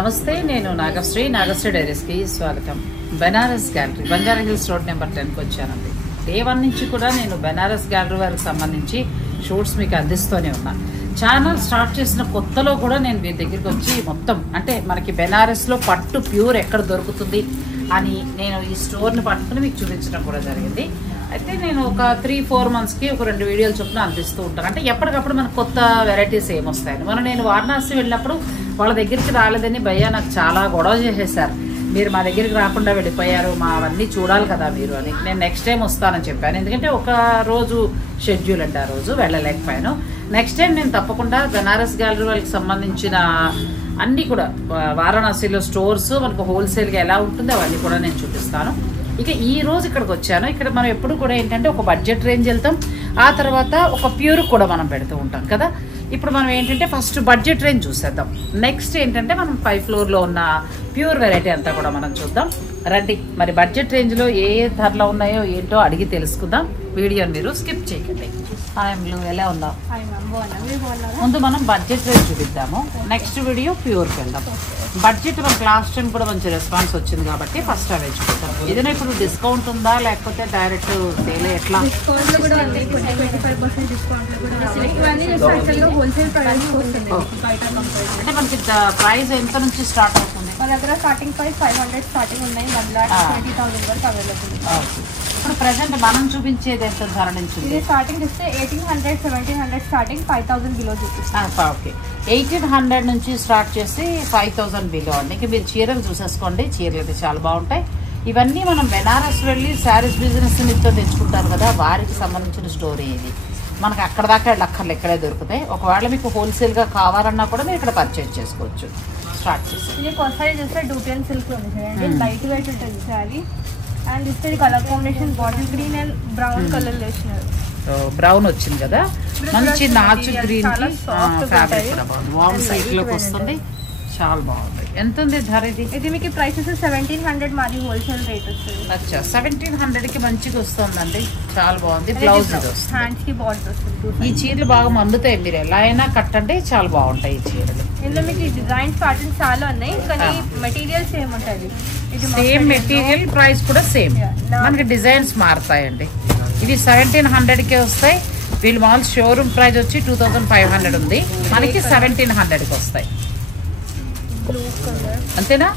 నమస్తే, నేను నాగశ్రీ డైరీస్కి స్వాగతం. Banaras gallery Banjara Hills road number 10కి వచ్చానండి. డే 1 నుంచి కూడా నేను బెనారస్ గ్యాలరీ వారికి సంబంధించి షూట్స్ మీకు అందిస్తూనే ఉన్నా. ఛానల్ స్టార్ట్ చేసిన కొత్తలో కూడా నేను మీ దగ్గరికి వచ్చి మొత్తం అంటే మనకి బెనారస్లో పట్టు ప్యూర్ ఎక్కడ దొరుకుతుంది అని నేను ఈ స్టోర్ని పట్టుకుని మీకు చూపించడం కూడా జరిగింది. అయితే నేను ఒక 3-4 మంత్స్కి ఒక 2 వీడియోలు చొప్పున అందిస్తూ ఉంటాను. అంటే ఎప్పటికప్పుడు మనకు కొత్త వెరైటీస్ ఏమొస్తాయని. నేను వారణాసి వెళ్ళినప్పుడు వాళ్ళ దగ్గరికి రాలేదని భయ్యా నాకు చాలా గొడవ చేసేసారు. మీరు మా దగ్గరికి రాకుండా వెళ్ళిపోయారు, మా అవన్నీ చూడాలి కదా మీరు అని. నేను నెక్స్ట్ టైం వస్తానని చెప్పాను. ఎందుకంటే ఒక రోజు షెడ్యూల్ అంటే ఆ రోజు వెళ్ళలేకపోయాను. నెక్స్ట్ టైం నేను తప్పకుండా బెనారస్ గ్యాలరీ వాళ్ళకి సంబంధించిన అన్నీ కూడా వారణాసిలో స్టోర్స్ మనకు హోల్సేల్గా ఎలా ఉంటుందో అవన్నీ కూడా నేను చూపిస్తాను. ఇక ఈ రోజు ఇక్కడికి వచ్చాను. ఇక్కడ మనం ఎప్పుడు కూడా ఏంటంటే ఒక బడ్జెట్ రేంజ్ వెళ్తాం, ఆ తర్వాత ఒక ప్యూర్ కూడా మనం పెడుతూ ఉంటాం కదా. ఇప్పుడు మనం ఏంటంటే ఫస్ట్ బడ్జెట్ రేంజ్ చూసేద్దాం. నెక్స్ట్ ఏంటంటే మనం 5th ఫ్లోర్లో ఉన్న ప్యూర్ వెరైటీ అంతా కూడా మనం చూద్దాం రండి. మరి బడ్జెట్ రేంజ్లో ఏ ధరలో ఉన్నాయో ఏంటో అడిగి తెలుసుకుందాం. వీడియోని మీరు స్కిప్ చేయకండి. ఎలా ఉందా? ముందు మనం బడ్జెట్ రేంజ్ చూపిద్దాము, నెక్స్ట్ వీడియో ప్యూర్కి వెళ్దాం. బడ్జెట్ మనకు లాస్ట్ టైం కూడా మంచి రెస్పాన్స్ వచ్చింది కాబట్టి ఫస్ట్ అవే చూపిద్దాం. ఏదైనా ఇప్పుడు డిస్కౌంట్ ఉందా లేకపోతే డైరెక్ట్ సేల్ ఎట్లా? అంటే మనకి ప్రైస్ ఎంత నుంచి స్టార్ట్ అవుతుంది? మన దగ్గర స్టార్టింగ్ ప్రైస్ 500 స్టార్టింగ్ ఉన్నాయి, 1,20,000 వరకు అవైలబుల్. ఇప్పుడు ప్రెసెంట్ మనం చూపించేది ఎంత ధర నుంచి? ఇది స్టార్టింగ్ చూస్తే 1,800, 1,700 స్టార్టింగ్, 5,000 బిలో చూపిస్తాం. ఓకే, 1,800 నుంచి స్టార్ట్ చేసి 5,000 బిలో అండి. ఇంకా మీరు చీరలు చూసేసుకోండి, చీరలు అయితే చాలా బాగుంటాయి. ఇవన్నీ మనం బెనారస్ వెళ్ళి శారీస్ బిజినెస్ నిమిత్తం తెచ్చుకుంటారు కదా, వారికి సంబంధించిన స్టోరీ ఇది. మనకు అక్కడ దాకా అక్కర్లు ఎక్కడే దొరుకుతాయి. ఒకవేళ మీకు హోల్సేల్గా కావాలన్నా కూడా మీరు ఇక్కడ పర్చేజ్ చేసుకోవచ్చు. స్టార్ట్ చేసి ఇది కొత్త చూస్తే డూపియన్ సిల్క్ ఉంది చూడండి, లైట్ వెయిట్ ఉంటుంది శారీ. అండ్ ఇస్తే colour combination bottle green and brown colour వేసినారు. బ్రౌన్ వచ్చింది కదా, మంచి నాచు గ్రీన్ కి ఫ్యాబ్రిక్ కూడా బాగుంది. వామ్ సైడ్ లోకి వస్తుంది, చాలా బాగుంది. ఎంత ఉంది ధర? ఇది మీకు ప్రైస్ 1,700 మాది హోల్సేల్ రేట్ వస్తుంది. అచ్చా, 1,700 కి మంచిగా వస్తుందండి, చాలా బాగుంది. బ్లౌజ్ హ్యాండ్స్ కి బార్డర్ వస్తుంది. ఈ చీరలు బాగా మందుతాయి, మీరు ఎలా అయినా కట్టండి, చాలా బాగుంటాయి ఈ చీరలు. ఇందులో మీకు డిజైన్స్ ప్యాటర్న్స్ చాలా ఉన్నాయి, కానీ మెటీరియల్ సేమ్ ఉంటుంది. సేమ్ మెటీరియల్, ప్రైస్ కూడా సేమ్. మనకి డిజైన్స్ మారుతాయండి. ఇవి 1,700కే వస్తాయి. వీళ్ళు మామూలు షోరూమ్ ప్రైస్ వచ్చి 2,500 ఉంది, మనకి 1,700కి వస్తాయి. అంతేనా?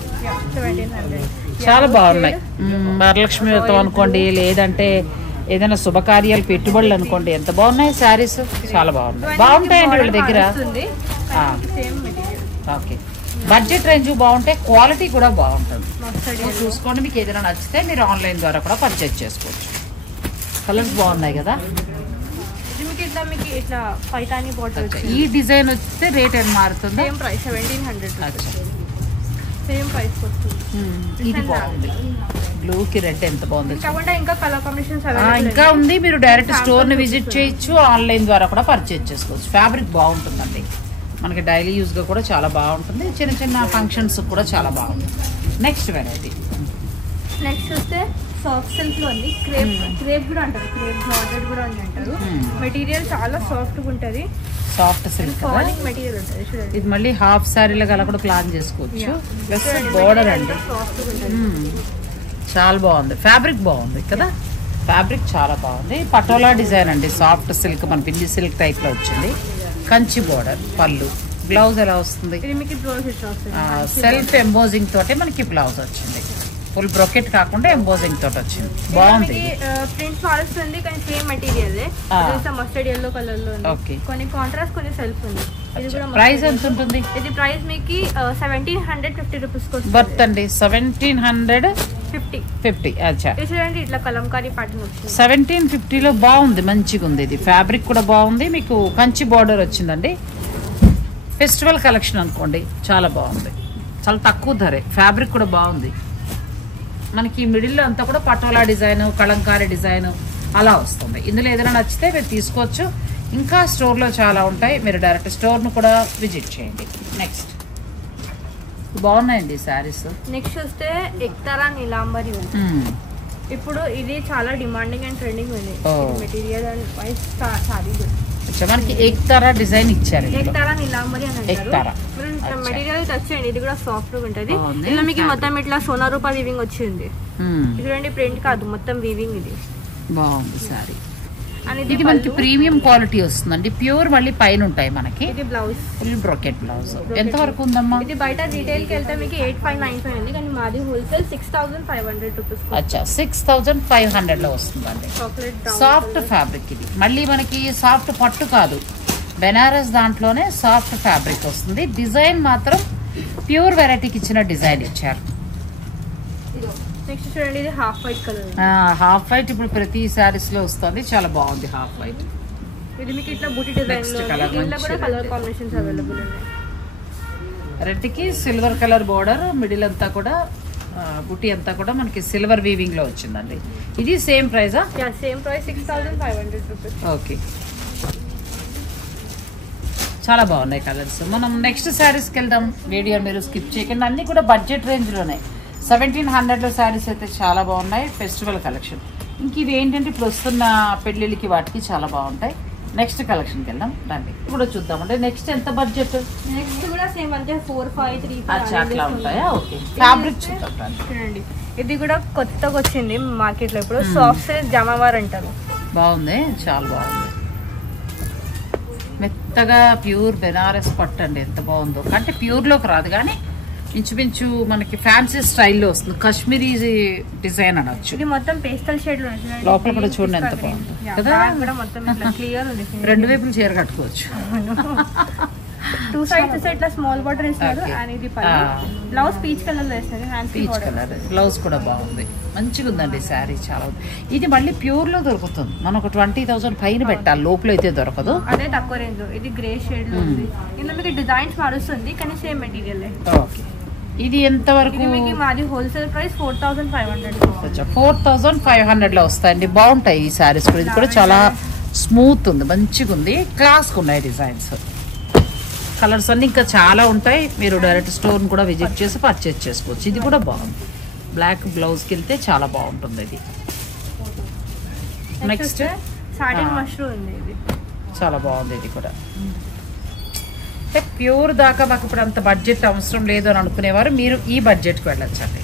చాలా బాగున్నాయి. వరలక్ష్మి వ్రతం అనుకోండి, లేదంటే ఏదైనా శుభకార్యాలు పెట్టుబడులు అనుకోండి, ఎంత బాగున్నాయి శారీస్, చాలా బాగున్నాయి. బాగుంటాయండి వీళ్ళ దగ్గర. ఓకే, బడ్జెట్ రేంజ్ బాగుంటాయి, క్వాలిటీ కూడా బాగుంటుంది. చూసుకోండి, మీకు ఏదైనా నచ్చితే మీరు ఆన్లైన్ ద్వారా కూడా పర్చేజ్ చేసుకోవచ్చు. కలర్స్ బాగున్నాయి కదా. ఈ డిజైన్ వస్తే రేట్ ఏం మారుతుంది? Same price 1,700. సేమ్ ప్రైస్ ఇది బాగుంది, బ్లూ కి రెడ్ ఎంత బాగుంది. ఇంకా కలర్ కాంబినేషన్స్ ఇంకా ఉంది. మీరు డైరెక్ట్ స్టోర్ ని విజిట్ చేయొచ్చు, ఆన్లైన్ ద్వారా కూడా పర్చేజ్ చేసుకోవచ్చు. ఫ్యాబ్రిక్ బాగుంటుందండి, మనకి డైలీ యూజ్ గా కూడా చాలా బాగుంటుంది. చిన్న చిన్న ఫంక్షన్స్ కూడా చాలా బాగుంది. నెక్స్ట్ వెరైటీ నెక్స్ట్ చూస్తే సాఫ్ట్ సిల్క్ లో ఉంది. క్రేప్ కూడా అంటారు, క్రేప్ జార్జెట్ కూడా ఉంది అంటారు. మెటీరియల్ చాలా సాఫ్ట్ గా ఉంటది. సాఫ్ట్ సిల్క్ మెటీరియల్ ఉంటుంది చూడండి. ఇది మళ్ళీ హాఫ్ శారీలో గల కూడా ప్లాన్ చేసుకోవచ్చు. ప్లస్ బోర్డర్ అండి, చాలా బాగుంది. ఫ్యాబ్రిక్ బాగుంది కదా, ఫ్యాబ్రిక్ చాలా బాగుంది. పటోలా డిజైన్ అండి, సాఫ్ట్ సిల్క్, మన పిల్లి సిల్క్ టైప్ లో వచ్చింది. కంచి బోర్డర్, పళ్ళు. బ్లౌజ్ ఎలా వస్తుంది? సెల్ఫ్ ఎంబోజింగ్ తోటే మనకి బ్లౌజ్ వచ్చింది. ఫుల్ బ్రొకెట్ కాకుండా ఎంబోజింగ్ తోటి వచ్చింది, బాగుంది. ప్రింట్స్ మారుస్తుంది కానీ same material, mustard yellow colour లో. ఓకే, కొన్ని కాంట్రాస్ట్, కొన్ని సెల్ఫ్ ఉంది. ఇది కూడా ప్రైస్ ఎంత ఉంటుంది? ఇది ప్రైస్ మీకు 1,750 రూపీస్ బర్త్ అండి. 1,750. అచ్చా, చూడండి ఇట్లా కలంకారీ ప్యాటర్న్ వచ్చింది. 1,750లో బాగుంది, మంచిగా ఉంది. ఇది ఫ్యాబ్రిక్ కూడా బాగుంది, మీకు కంచి బార్డర్ వచ్చిందండి. ఫెస్టివల్ కలెక్షన్ అనుకోండి, చాలా బాగుంది. చాలా తక్కువ ధరే, ఫ్యాబ్రిక్ కూడా బాగుంది. మనకి మిడిల్లో అంతా కూడా పటోలా డిజైన్, కలంకారీ డిజైన్ అలా వస్తుంది. ఇందులో ఏదైనా నచ్చితే మీరు తీసుకోవచ్చు. ఇంకా స్టోర్లో చాలా ఉంటాయి, మీరు డైరెక్ట్ స్టోర్ను కూడా విజిట్ చేయండి. నెక్స్ట్ బాగున్నాయండి శారీస్. నెక్స్ట్ వస్తే ఎక్తారా నీలాంబరి ఉంది. ఇప్పుడు ఇది చాలా డిమాండింగ్ అండ్ ట్రెండింగ్ ఉంది. మెటీరియల్ అండ్ వైస్ సారీ మనకి ఏక్తారా డిజైన్ ఇచ్చారు. ఏక్తారా నీలాంబరి అని అంటారు. మెటీరియల్ టచ్ చేయండి, ఇది కూడా సాఫ్ట్ గా ఉంటది. ఇలా మీకు మొత్తం ఇట్లా సోనా రూపా వీవింగ్ వచ్చింది. చూడండి ప్రింట్ కాదు, మొత్తం వీవింగ్. ఇది బాగుంది సారీ. ఇది మనకి ప్రీమియం క్వాలిటీ వస్తుందండి. ప్యూర్ మళ్ళీ పైన ఉంటాయి మనకి. ఇది బ్లౌజ్, ఫుల్ బ్రోకెట్ బ్లౌజ్. ఎంత వరకు ఉందమ్మా? ఇది బయట రీటైల్ కి వెళ్తే మీకు 8595 ఉంది, కానీ మాది హోల్సేల్ 6500 రూపీస్. అచ్చా 6500 లో వస్తుందండి. సాఫ్ట్ ఫ్యాబ్రిక్ ఇది. మళ్ళీ మనకి సాఫ్ట్ పట్టు కాదు, బెనారస్ దాంట్లోనే సాఫ్ట్ ఫ్యాబ్రిక్ వస్తుంది. డిజైన్ మాత్రం ప్యూర్ వెరైటీకి ఇచ్చిన డిజైన్ ఇచ్చారు. నెక్స్ట్ చూడండి, ఇది half white colour. Half white ఇప్పుడు ప్రతి సారీస్ లో వస్తుంది, చాలా బాగుంది హాఫ్ వైట్. ఇది మీకు ఇట్లా బూటీ డిజైన్ లో, దీంట్లో కూడా కలర్ కాంబినేషన్స్ అవైలబుల్ ఉన్నాయి. రెడ్ కి సిల్వర్ కలర్ బోర్డర్, మిడిల్ అంతా కూడా బూటీ అంతా కూడా మనకి సిల్వర్ వీవింగ్ లో వచ్చిందండి. ఇది సేమ్ ప్రైజా? Same price 6500 rupees. ఓకే, చాలా బాగున్నాయి కలర్స్. మనం నెక్స్ట్ శారీస్కి వెళ్దాం. వీడియో మీరు స్కిప్ చేయకండి. అన్ని కూడా బడ్జెట్ రేంజ్ లోనే 1700 శారీస్ అయితే చాలా బాగున్నాయి. Festival collection. ఇంక ఇవి ఏంటంటే ఇప్పుడు వస్తున్న పెళ్లిళ్ళకి వాటికి చాలా బాగుంటాయి. నెక్స్ట్ కలెక్షన్కి వెళ్దాం రండి. ఇప్పుడు చూద్దాం. అంటే నెక్స్ట్ ఎంత బడ్జెట్? నెక్స్ట్ కూడా సేమ్ అంటే 4535 అట్లా ఉంటాయా? ఓకే, ఫ్యాబ్రిక్ చూద్దాం. చూడండి, ఇది కూడా కొత్తగా వచ్చింది మార్కెట్ లో. ఇప్పుడు సాఫ్ట్ సిల్క్ జమావార్ అంటారు. బాగుంది, చాలా బాగుంది. మెత్తగా ప్యూర్ బెనారస్ పట్టు అండి. ఎంత బాగుందో. అంటే ప్యూర్ లోకి రాదు కానీ ఇంచుమించు మనకి ఫ్యాన్సీ స్టైల్లో వస్తుంది. కాశ్మీరీ డిజైన్ అనొచ్చు. ఇది మొత్తం పేస్టల్ షేడ్ లో లోపల కూడా చూడండి ఎంత బాగుంది కదా. క్లియర్ ఉంది. రెండు వైపులు చీర కట్టుకోవచ్చు. 2 sides ఇట్లా స్మాల్ బార్డర్ ఇస్తారు. అండ్ ఇది బ్లౌజ్ పీచ్ కలర్ లో ఇస్తారు. పీచ్ కలర్ బ్లౌజ్ కూడా బాగుంది, మంచిగా ఉందండి శారీ. చాలా ఇది మళ్ళీ ప్యూర్ లో దొరుకుతుంది. మనం ఒక 20,000 పైన పెట్టాలి, లోపల అయితే దొరకదు. అదే తక్కువ రేంజ్ లో. ఇది గ్రే షేడ్ లో ఉంది. ఇందులో మీకు డిజైన్స్ మారుస్తుంది కానీ సేమ్ మెటీరియల్. ఓకే, ఇది ఎంత వరకు? మాది హోల్సేల్ ప్రైస్ 4500. 4500 లో వస్తాయండి. బాగుంటాయి ఈ శారీస్ కూడా. ఇది కూడా చాలా స్మూత్ ఉంది, మంచిగా ఉంది, క్లాస్ ఉన్నాయి డిజైన్స్. కలర్స్ అన్ని ఇంకా చాలా ఉంటాయి. మీరు డైరెక్ట్ స్టోర్ కూడా విజిట్ చేసి పర్చేస్ చేసుకోవచ్చు. ఇది కూడా బాగుంది. బ్లాక్ బ్లౌజ్కి వెళ్తే చాలా బాగుంటుంది. ఇది నెక్స్ట్ సాటిన్ మష్రూమ్ ఉంది. ఇది చాలా బాగుంది. ఇది కూడా అంటే ప్యూర్ దాకా మాకు ఇప్పుడు అంత బడ్జెట్ అవసరం లేదు అని అనుకునేవారు మీరు ఈ బడ్జెట్కి వెళ్ళొచ్చండి.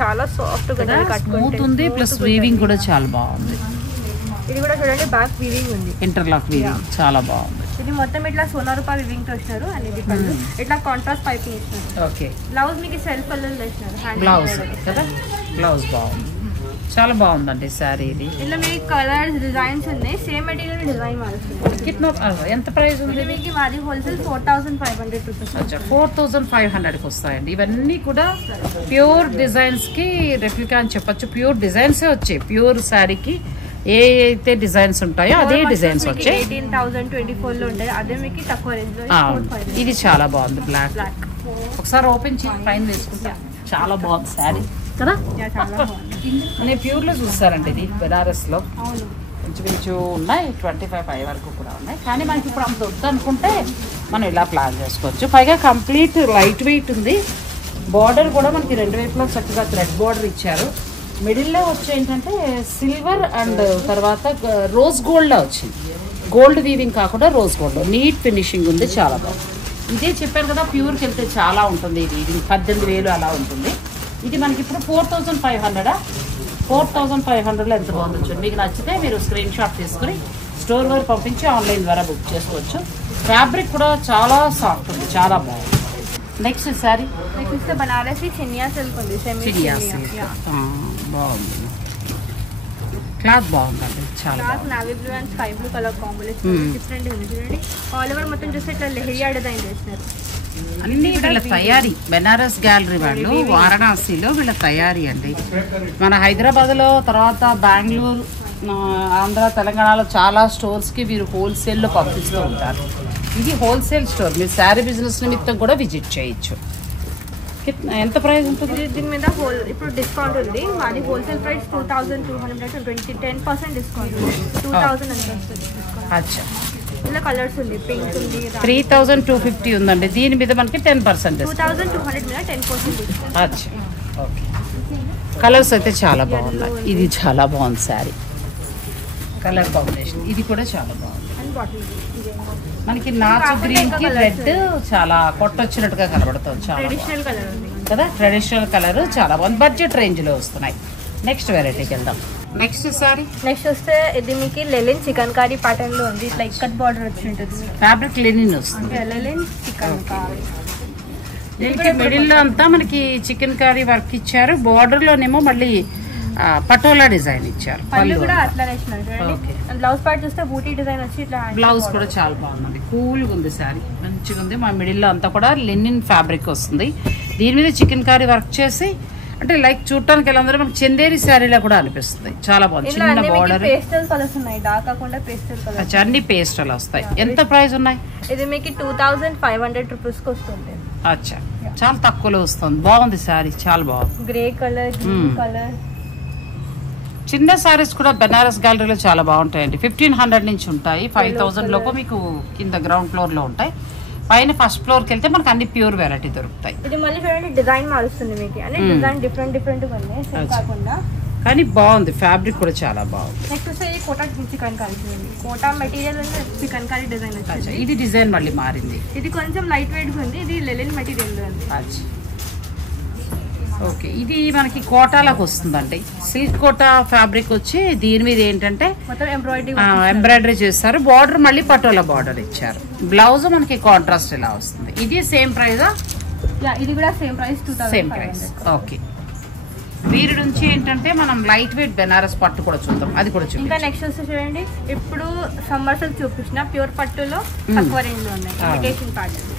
చాలా సాఫ్ట్ గా స్మూత్ ఉంది, ప్లస్ వీవింగ్ కూడా చాలా బాగుంది. ఇది కూడా చూడండి, బ్యాక్ వీవింగ్ ఉంది, ఇంటర్లాక్ వీవింగ్ చాలా బాగుంది. ఇది మొత్తం ఇట్లా సోనా రూపా వీవింగ్ తో వచ్చినారు. అనేది ఇట్లా కాంట్రాస్ట్ పైపింగ్ ఇచ్చినారు. ఓకే, బ్లౌజ్ మీకు సెల్ఫ్ కలర్ లో ఇచ్చినారు. బ్లౌజ్ కదా, బ్లౌజ్ బాగుంది, చాలా బాగుందండి శారీ. ఇది ఇలా మీకు కలర్స్ డిజైన్స్ ఉన్నాయి. సేమ్ మెటీరియల్ డిజైన్ మారుస్తుంది. ఎంత ప్రైస్ ఉంది? మీకు మాది హోల్సేల్ 4500 రూపీస్. 4500కి వస్తాయండి. ఇవన్నీ కూడా ప్యూర్ డిజైన్స్ కి రెప్లికా అని చెప్పొచ్చు. ప్యూర్ డిజైన్సే వచ్చాయి. ప్యూర్ శారీకి ఏ అయితే డిజైన్స్ ఉంటాయో అదే డిజైన్స్ వచ్చాయి. 18,024 లో ఉంటాయి. అదే మీకు తక్కువ రేంజ్ లో. ఇది చాలా బాగుంది, బ్లాక్. ఒకసారి ఓపెన్ చేసి పైన వేసుకుంటా. చాలా బాగుంది శారీ కదా. నేను ప్యూర్ లో చూస్తానండి. ఇది బెనారస్ లో కొంచెం ఉన్నాయి. 25 వరకు కూడా ఉన్నాయి. కానీ మనకి ఇప్పుడు అంత వద్దు అనుకుంటే మనం ఇలా ప్లాన్ చేసుకోవచ్చు. పైగా కంప్లీట్ లైట్ వెయిట్ ఉంది. బార్డర్ కూడా మనకి రెండు వైపులో చక్కగా థ్రెడ్ బార్డర్ ఇచ్చారు. మిడిల్లో వచ్చి ఏంటంటే సిల్వర్ అండ్ తర్వాత రోజ్ గోల్డ్లో వచ్చింది. గోల్డ్ వీవింగ్ కాకుండా రోజ్ గోల్డ్, నీట్ ఫినిషింగ్ ఉంది, చాలా బాగుంది. ఇదే చెప్పాను కదా, ప్యూర్కి వెళ్తే చాలా ఉంటుంది. ఇది 18,000 అలా ఉంటుంది. ఇది మనకి ఇప్పుడు 4500. 4500లో ఎంత బాగుంది. మీకు నచ్చితే మీరు స్క్రీన్ షాట్ తీసుకుని స్టోర్ వరకు పంపించి ఆన్లైన్ ద్వారా బుక్ చేసుకోవచ్చు. ఫ్యాబ్రిక్ కూడా చాలా సాఫ్ట్ ఉంది, చాలా బాగుంది. Next sorry next Banarasi Chiniya silk ఉంది. చినియా సిల్క్ బాగుంది, క్లాత్ బాగుందండి, చాలా cloth navy blue and sky blue colour combination different ఉంది. చూడండి, ఆల్ ఓవర్ మొత్తం చూస్తే ఇట్లా లెహరియా డిజైన్ చేసినారు. అన్ని వీళ్ళ తయారీ. బెనారస్ గ్యాలరీ వాళ్ళు వారణాసిలో వీళ్ళ తయారీ అండి. మన హైదరాబాద్లో, తర్వాత బెంగళూరు, ఆంధ్ర, తెలంగాణలో చాలా స్టోర్స్కి వీరు హోల్సేల్లో పంపిస్తూ ఉంటారు. ఇది హోల్సేల్ స్టోర్. మీరు శారీ బిజినెస్ నిమిత్తం కూడా విజిట్ చేయొచ్చు. ఎంత ప్రైస్ ఉంటుంది దీని మీద? ఇప్పుడు డిస్కౌంట్ ఉంది. మాది హోల్సేల్ ప్రైస్ 2200. 10% డిస్కౌంట్ 2000 ఎంత వస్తుంది. అచ్చా, ఇలా కలర్స్ ఉంది. పింక్ ఉంది. 3250 ఉందండి. దీని మీద మనకి 10% 2200 మీద 10% డిస్కౌంట్. అచ్చా, ఓకే. కలర్స్ అయితే చాలా బాగున్నాయి. ఇది చాలా బాగుంది శారీ. కలర్ కాంబినేషన్ ఇది కూడా చాలా బాగుంది. అండ్ బాటిల్ మనకి నాచు గ్రీన్ కి రెడ్ చాలా కొట్టొచ్చినట్టుగా కనబడుతుంది. చాలా ట్రెడిషనల్ కలర్ ఉంది కదా, ట్రెడిషనల్ కలర్ చాలా బాగుంది. బడ్జెట్ రేంజ్ లో వస్తున్నాయి. నెక్స్ట్ వెరైటీకి వెళ్దాం. నెక్స్ట్ సారీ నెక్స్ట్ వస్తే ఇది మీకు లెలిన్ చికెన్ కర్రీ ప్యాటర్న్ లో ఉంది. ఇట్లా ఇక్కత్ బార్డర్ వచ్చి ఉంటుంది. ఫ్యాబ్రిక్ లెనిన్ వస్తుంది. లెలిన్ చికెన్ కర్రీ దీనికి మిడిల్ లో అంతా మనకి చికెన్ కర్రీ వర్క్ ఇచ్చారు. బార్డర్ లోనేమో మళ్ళీ పటోలా డిజైన్ ఇచ్చారు. పళ్ళు కూడా అట్లానే ఇచ్చినారు. బ్లౌజ్ పార్ట్ చూస్తే బూటీ డిజైన్ వచ్చి ఇట్లా బ్లౌజ్ కూడా చాలా బాగుంది. కూల్గా ఉంది శారీ, మంచిగా ఉంది. మా మిడిల్ లో అంతా కూడా లెనిన్ ఫ్యాబ్రిక్ వస్తుంది. దీని మీద చికెన్ కర్రీ వర్క్ చేసి అంటే లైక్ చూడటానికి ఎలా ఉందంటే మనకి చందేరి శారీలా కూడా అనిపిస్తుంది. చాలా బాగుంది. చిన్న బార్డర్, పేస్టల్ కలర్స్ ఉన్నాయి. డార్క్ కాకుండా పేస్టల్ కలర్స్, అన్ని పేస్టల్ వస్తాయి. ఎంత ప్రైస్ ఉన్నాయి? ఇది మీకు 2500 రూపీస్ కి వస్తుంది. అచ్చా, చాలా తక్కువలో వస్తుంది. బాగుంది శారీ, చాలా బాగుంది. Grey colour, green colour. చిన్న సారీస్ కూడా బెనారస్ గ్యాలరీలో చాలా బాగుంటాయండి. 1500 నుంచి ఉంటాయి. 5000 లోపు మీకు కింద గ్రౌండ్ ఫ్లోర్ లో ఉంటాయి. పైన ఫస్ట్ ఫ్లోర్ కి వెళ్తే మనకు అన్ని ప్యూర్ వెరైటీ దొరుకుతాయి. ఇది మళ్ళీ చూడండి డిజైన్ మారుస్తుంది మీకు. అంటే డిజైన్ డిఫరెంట్ గా ఉన్నాయి, సేమ్ కాకుండా. కానీ బాగుంది. ఫ్యాబ్రిక్ కూడా చాలా బాగుంది. నెక్స్ట్ వస్తే ఈ కోటా చికెన్ కర్రీ చూడండి. Kota material chicken curry design వచ్చింది. ఇది డిజైన్ మళ్ళీ మారింది. ఇది కొంచెం లైట్ వెయిట్ గా ఉంది. ఇది లెలిన్ మెటీరియల్ ఉంది. ఓకే, ఇది మనకి కోటాలకు వస్తుందండి. సిల్క్ కోటా ఫ్యాబ్రిక్ వచ్చి దీని మీద ఏంటంటే మొత్తం ఎంబ్రాయిడరీ చేస్తారు. బార్డర్ మళ్ళీ పటోలా బార్డర్ ఇచ్చారు. బ్లౌజ్ మనకి కాంట్రాస్ట్ ఇలా వస్తుంది. ఇది సేమ్ ప్రైజా? ఇది కూడా same price, 2500. Same price. Okay, వీరి నుంచి ఏంటంటే మనం లైట్ వెయిట్ బెనారస్ పట్టు కూడా చూద్దాం. అది కూడా చూద్దాం. ఇంకా నెక్స్ట్ వస్తే చూడండి, ఇప్పుడు సమ్మర్ సిల్క్ చూపించిన ప్యూర్ పట్టులో తక్కువ రేంజ్ లో ఉన్నాయి. ఇమిటేషన్ ప్యాటర్న్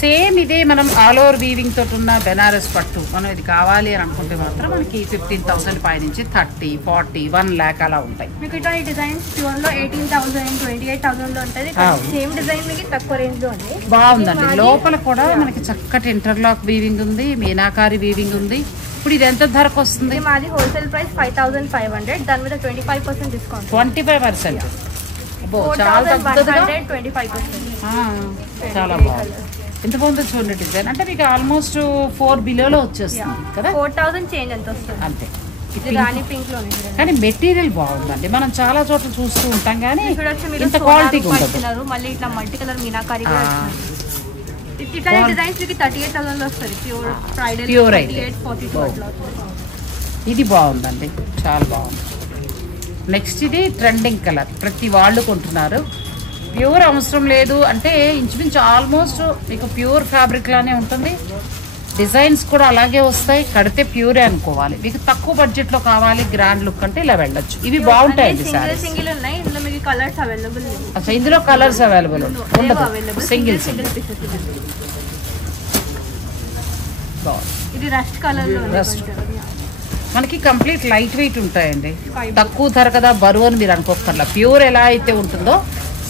సేమ్ ఇదే. మనం ఆల్ ఓవర్ వీవింగ్ తోటి ఉన్న బెనారస్ పట్టు మనం ఇది కావాలి అని అనుకుంటే మాత్రం మనకి 15,000 పై నుంచి 30, 40, 1 lakh అలా ఉంటాయి. మీకు ఇట్లా ఈ డిజైన్స్ ప్యూర్ లో 18,000, 28,000 లో ఉంటుంది. సేమ్ డిజైన్ మీకు తక్కువ రేంజ్ లో ఉంది. బాగుందండి. లోపల కూడా మనకి చక్కటి ఇంటర్లాక్ వీవింగ్ ఉంది, మీనాకారి వీవింగ్ ఉంది. ఇప్పుడు ఇది ఎంత ధరకు వస్తుంది? మాది హోల్సేల్ ప్రైస్ 5,500. దాని మీద 25% డిస్కౌంట్. 25%. చాలా తక్కువగా 25%. చాలా బాగుంది. ఎంత బాగుందో చూడండి డిజైన్. అంటే మీకు ఆల్మోస్ట్ 4 బిలోలో వచ్చేస్తుంది కదా. 4,000 చేంజ్ ఎంత వస్తుంది అంతే. రాణి పింక్ లో కానీ మెటీరియల్ బాగుందండి. మనం చాలా చోట్ల చూస్తూ ఉంటాం కానీ ఇంత క్వాలిటీ ఉండదు. మళ్ళీ ఇట్లా మల్టీ కలర్ మీనాకారి ఇట్లా డిజైన్స్ మీకు 38,000 లో వస్తుంది. ప్యూర్ అయితే ఇది బాగుందండి, చాలా బాగుంది. నెక్స్ట్ ఇది ట్రెండింగ్ కలర్, ప్రతి వాళ్ళు కొంటున్నారు. ప్యూర్ అవసరం లేదు అంటే ఇంచుమించు ఆల్మోస్ట్ మీకు ప్యూర్ ఫ్యాబ్రిక్ లానే ఉంటుంది. డిజైన్స్ కూడా అలాగే వస్తాయి. కడితే ప్యూరే అనుకోవాలి. మీకు తక్కువ బడ్జెట్ లో కావాలి గ్రాండ్ లుక్ అంటే ఇలా వెళ్ళొచ్చు. ఇవి బాగుంటాయండి. సింగిల్ ఉన్నాయి. ఇందులో మీకు కలర్స్ అవైలబుల్. అచ్చా, ఇందులో కలర్స్ అవైలబుల్ ఉండదు. సింగిల్ ఇది రస్ట్ కలర్ లో మనకి కంప్లీట్ లైట్ వెయిట్ ఉంటాయండి. తక్కువ ధర కదా బరువు అని మీరు అనుకోకర్లా. ప్యూర్ ఎలా అయితే ఉంటుందో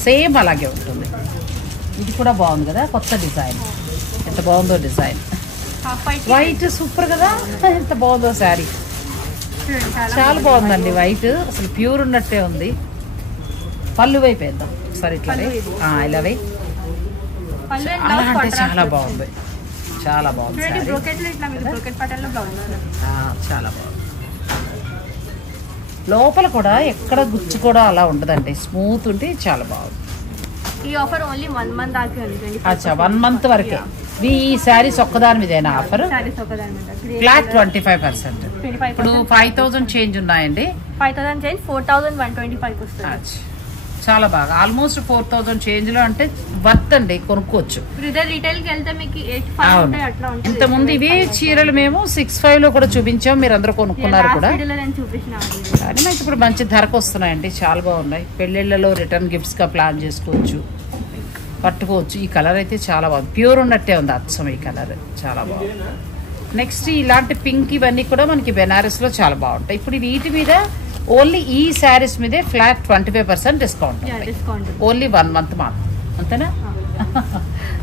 సేమ్ అలాగే ఉంటుంది. ఇది కూడా బాగుంది కదా, కొత్త డిజైన్. ఎంత బాగుందో డిజైన్. వైట్ సూపర్ కదా, ఎంత బాగుందో శారీ. చాలా బాగుందండి వైట్. అసలు ప్యూర్ ఉన్నట్టే ఉంది. పళ్ళు వైపు వేద్దాం సరే. ఇట్లా ఇలా వై. చాలా అంటే చాలా బాగుంది. చాలా బాగుంది. చాలా బాగుంది. లోపల కూడా ఎక్కడ గుచ్చు కూడా అలా ఉండదండి. స్మూత్ ఉంటే చాలా బాగుంది. ఈ ఆఫర్ ఓన్లీ 1 month దాకా ఉంది. అచ్చా, 1 month వరకే. ఈ శారీస్ ఒక్కదాని మీదేనా ఆఫర్? ఫ్లాట్ 25%. ఇప్పుడు 5,000 చేంజ్ ఉన్నాయండి. 5,000 చేంజ్ 4,125 వస్తుంది. చాలా బాగా ఆల్మోస్ట్ 4,000 చేంజ్ లో అంటే వర్త్ అండి, కొనుక్కోవచ్చు. రిటైల్ కి వెళ్తే మీకు 8,500 ఉంటాయి. అట్లా ఉంటుంది. ఇంత ముందు ఇవి చీరలు మేము 6,500 లో కూడా చూపించాం. మీరు అందరూ కొనుక్కున్నారు కూడా. కానీ మనకి ఇప్పుడు మంచి ధరకు వస్తున్నాయండి. చాలా బాగున్నాయి. పెళ్లిళ్లలో రిటర్న్ గిఫ్ట్స్ గా ప్లాన్ చేసుకోవచ్చు, పట్టుకోవచ్చు. ఈ కలర్ అయితే చాలా బాగుంది. ప్యూర్ ఉన్నట్టే ఉంది అచ్చం. ఈ కలర్ చాలా బాగుంది. నెక్స్ట్ ఇలాంటి పింక్ ఇవన్నీ కూడా మనకి బెనారస్ లో చాలా బాగుంటాయి. ఇప్పుడు వీటి మీద ఓన్లీ ఈ శారీస్ మీదే ఫ్లాట్ 25% డిస్కౌంట్. ఓన్లీ 1 month మాత్రం, అంతేనా?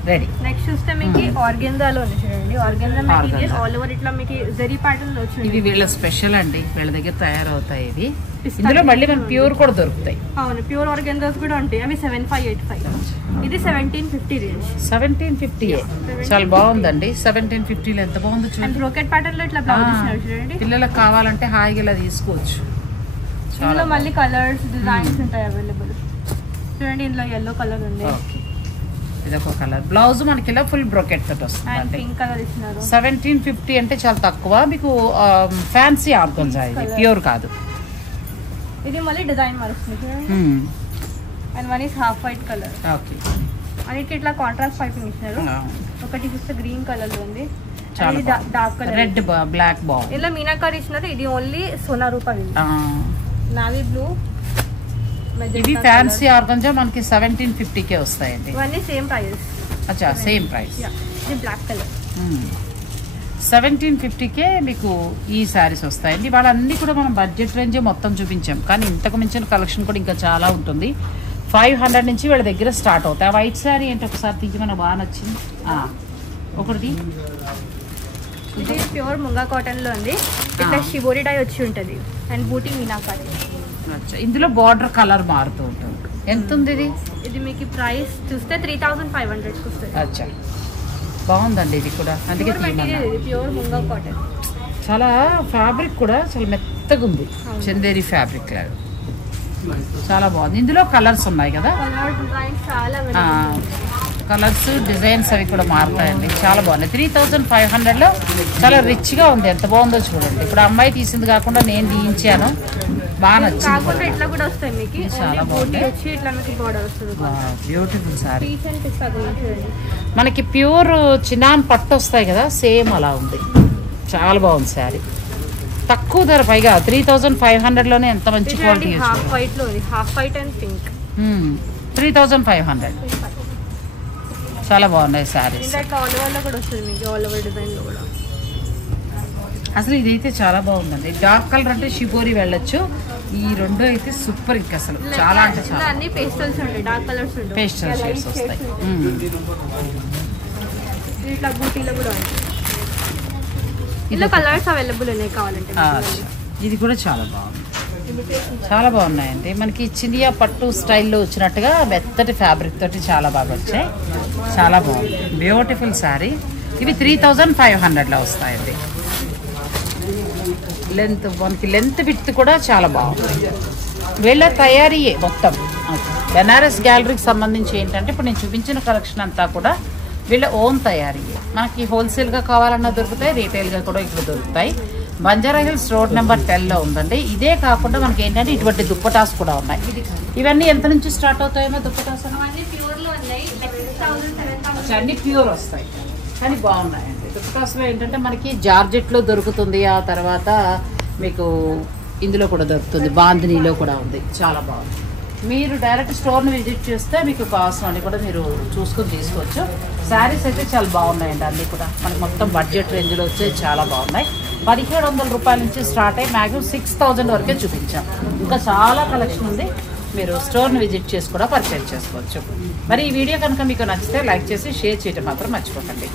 రెడీ. నెక్స్ట్ చూస్తే మీకు ఆర్గెంజాలో చూడండి. ఆర్గెంజా మెటీరియల్ ఆల్ ఓవర్ ఇట్లా మీకు జరీ ప్యాటర్న్ వచ్చింది. ఇవి వీళ్ళ స్పెషల్ అండి, వీళ్ళ దగ్గర తయారవుతాయి. ఇవి ఇందులో మళ్ళీ మనకి ప్యూర్ కూడా దొరుకుతాయి. అవును, ప్యూర్ ఆర్గెంజాస్ కూడా ఉంటాయి. అవి 7585. ఇది 1750 రేంజ్. 1750. చాలా బాగుందండి. 1750 ఎంత బాగుందో చూడండి. బ్రోకెట్ ప్యాటర్న్ లో ఇట్లా బ్లౌజ్ ఇచ్చినారు చూడండి. పిల్లలకు కావాలంటే హాయిగా ఇలా తీసుకోవచ్చు. ఇందులో మళ్ళీ కలర్స్ డిజైన్స్ ఉంటాయి అవైలబుల్. చూడండి ఇందులో yellow కలర్ ఉంది. ఇదొక కలర్. బ్లౌజ్ మనకి ఇలా ఫుల్ బ్రోకెట్ తోటి వస్తుంది. పింక్ కలర్ ఇస్తున్నారు. 1750 అంటే చాలా తక్కువ. మీకు ఫ్యాన్సీ ఆర్గంజా, ఇది ప్యూర్ కాదు. ఇది మళ్ళీ డిజైన్ మారుస్తుంది. And one is half white colour. Okay, అన్నిటికి ఇట్లా కాంట్రాస్ట్ పైపింగ్ ఇచ్చినారు. ఒకటి చూస్తే గ్రీన్ కలర్ లో ఉంది, dark colour, red black ball ఇలా మీనాకారి ఇచ్చినారు. ఇది ఓన్లీ సోనా రూపాయి. Navy blue. ఇవి ఫ్యాన్సీ ఆర్గంజా మనకి 1750కే వస్తాయండి. ఇవన్నీ సేమ్ ప్రైస్. అచ్చా, సేమ్ ప్రైస్. ఇది బ్లాక్ కలర్. 1750కే మీకు ఈ శారీస్ వస్తాయండి. వాళ్ళన్నీ కూడా మనం బడ్జెట్ రేంజ్ మొత్తం చూపించాం, కానీ ఇంతకు మించిన కలెక్షన్ కూడా ఇంకా చాలా ఉంటుంది. 500 నుంచి వీళ్ళ దగ్గర స్టార్ట్ అవుతాయి. ఆ వైట్ శారీ ఏంటి ఒకసారి తీసి మనకు బాగా నచ్చింది. ఒకటి ఇది ప్యూర్ ముంగా కాటన్ లో ఉంది. ఇట్లా షిబోరి డై వచ్చి ఉంటుంది అండ్ బూటీ మీనాకారి. ఇందులో బార్డర్ కలర్ మారుతూ ఉంటుంది. ఎంత ఉంది ఇది? ఇది మీకు ప్రైస్ చూస్తే 3500 వస్తుంది. అచ్చా, బాగుందండి ఇది కూడా. అందుకే ప్యూర్ ముంగా కాటన్. చాలా ఫ్యాబ్రిక్ కూడా చాలా మెత్తగా ఉంది, చందేరి ఫ్యాబ్రిక్ లాగా చాలా బాగుంది. ఇందులో కలర్స్ ఉన్నాయి కదా, కలర్స్ డిజైన్స్ అవి కూడా మారుతాయండి. చాలా బాగున్నాయి. 3500లో చాలా రిచ్ గా ఉంది. ఎంత బాగుందో చూడండి. ఇప్పుడు అమ్మాయి తీసింది కాకుండా నేను తీయించాను, బాగా నచ్చింది. ఇట్లా కూడా వస్తాయి మీకు. చాలా బాగుంది. Beautiful sorry. మనకి ప్యూర్ చినాన్ పట్టు వస్తాయి కదా, సేమ్ అలా ఉంది. చాలా బాగుంది శారీ. తక్కువ ధర, పైగా 3500లోనే ఎంత మంచి క్వాలిటీ. హాఫ్ వైట్ లో హాఫ్ వైట్ అండ్ పింక్. 3500. చాలా బాగున్నాయి శారీస్. అసలు ఇదైతే చాలా బాగుందండి. డార్క్ కలర్ అంటే షిబోరి వెళ్ళొచ్చు. ఈ రెండు అయితే సూపర్. ఇంకా అసలు చాలా అంటే చాలా పేస్టల్స్ ఉంటాయి, డార్క్ కలర్స్ ఉంటాయి, పేస్టల్ షేడ్స్ వస్తాయి. ఇట్లా బూటీలో కూడా ఇలా కలర్స్ అవైలబుల్ ఉన్నాయి కావాలంటే. ఇది కూడా చాలా బాగుంది. చాలా బాగున్నాయండి. మనకి చినియా పట్టు స్టైల్లో వచ్చినట్టుగా మెత్తటి ఫ్యాబ్రిక్ తోటి చాలా బాగా వచ్చాయి. చాలా బాగుంది, బ్యూటిఫుల్ శారీ. ఇవి 3500లో వస్తాయండి. లెంత్, మనకి లెంత్ విడ్త్ కూడా చాలా బాగుంది. వీళ్ళ తయారీయే మొత్తం. బెనారస్ గ్యాలరీకి సంబంధించి ఏంటంటే ఇప్పుడు నేను చూపించిన కలెక్షన్ అంతా కూడా వీళ్ళ ఓన్ తయారీయే. మనకి హోల్సేల్గా కావాలన్నా దొరుకుతాయి, రీటైల్గా కూడా ఇక్కడ దొరుకుతాయి. బంజారా హిల్స్ రోడ్ నెంబర్ 10లో ఉందండి. ఇదే కాకుండా మనకి ఏంటంటే ఇటువంటి దుప్పటాస్ కూడా ఉన్నాయి. ఇవన్నీ ఎంత నుంచి స్టార్ట్ అవుతాయేమో దుప్పటాస్? అన్ని ప్యూర్ వస్తాయి, కానీ బాగున్నాయండి. దుప్పటాస్లో ఏంటంటే మనకి జార్జెట్లో దొరుకుతుంది, ఆ తర్వాత మీకు ఇందులో కూడా దొరుకుతుంది, బాందినీలో కూడా ఉంది. చాలా బాగుంది. మీరు డైరెక్ట్ స్టోర్ని విజిట్ చేస్తే మీకు కావాల్సినవి కూడా మీరు చూసుకొని తీసుకోవచ్చు. శారీస్ అయితే చాలా బాగున్నాయండి. అన్నీ కూడా మనకి మొత్తం బడ్జెట్ రేంజ్లో వచ్చే చాలా బాగున్నాయి. 1700 రూపాయల నుంచి స్టార్ట్ అయ్యి మ్యాక్సిమం 6000 వరకే చూపించాం. ఇంకా చాలా కలెక్షన్ ఉంది. మీరు స్టోర్ని విజిట్ చేసి కూడా పర్చేజ్ చేసుకోవచ్చు. మరి ఈ వీడియో కనుక మీకు నచ్చితే లైక్ చేసి షేర్ చేయడం మాత్రం మర్చిపోకండి.